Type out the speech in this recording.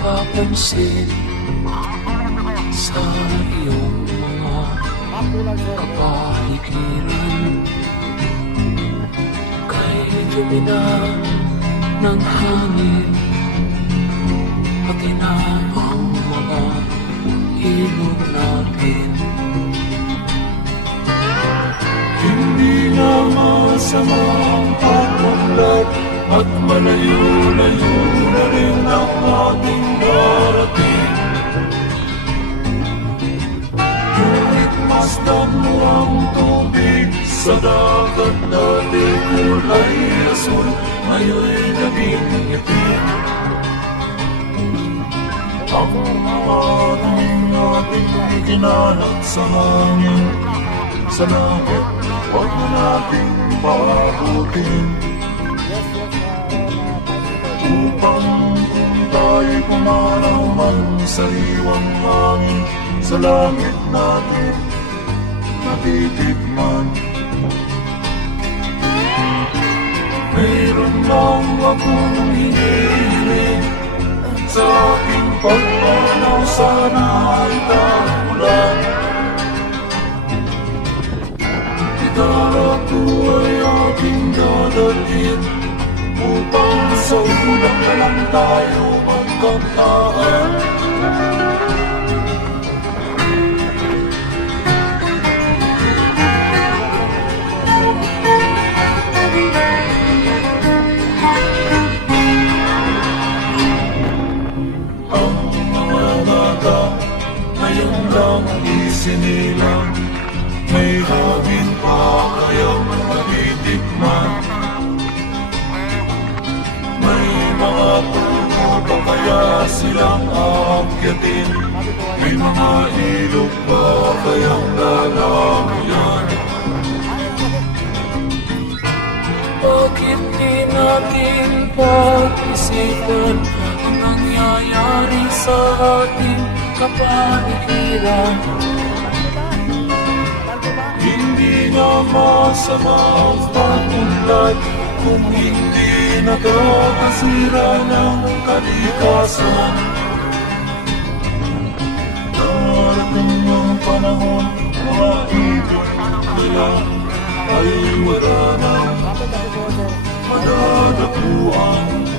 napapansin sa iyong mga kapaligiran. Kay lumina ng hangin, pati na ang mga ilog natin. Hindi na masama ang pagmamlat at malayo-layo na rin ang ating darating. Ngunit masdan mo ang tubig sa dagat dati kulay asul, ngayon'y naging itim. Ang mga ating ikinalat sa hangin, sa langit, huwag na nating paharutin. Upang kung tayo'y pumanaw man sa iwang hangin, sa langit natin natitikman. Mayroon lang akong hinihiling, sa aking pagmanaw sana ay tagulan. Gitara ko ay aking dadalhin, upang sa ulang na lang tayo magkantaan. Ang mga mata ngayon lang isinilang, may hangin pa kayang natitikman. May mga puno pa kaya silang aakyatin, may mga ilog pa kayang lalamuyan. Bakit di natin pag-isipan ang nangyayari sa ating kapaligiran? Hindi na masama ang pag-unlad kung hindi nakakasira ng kalikasan. Darating ang panahon, mga ibig nila ay wala nang madadapuan.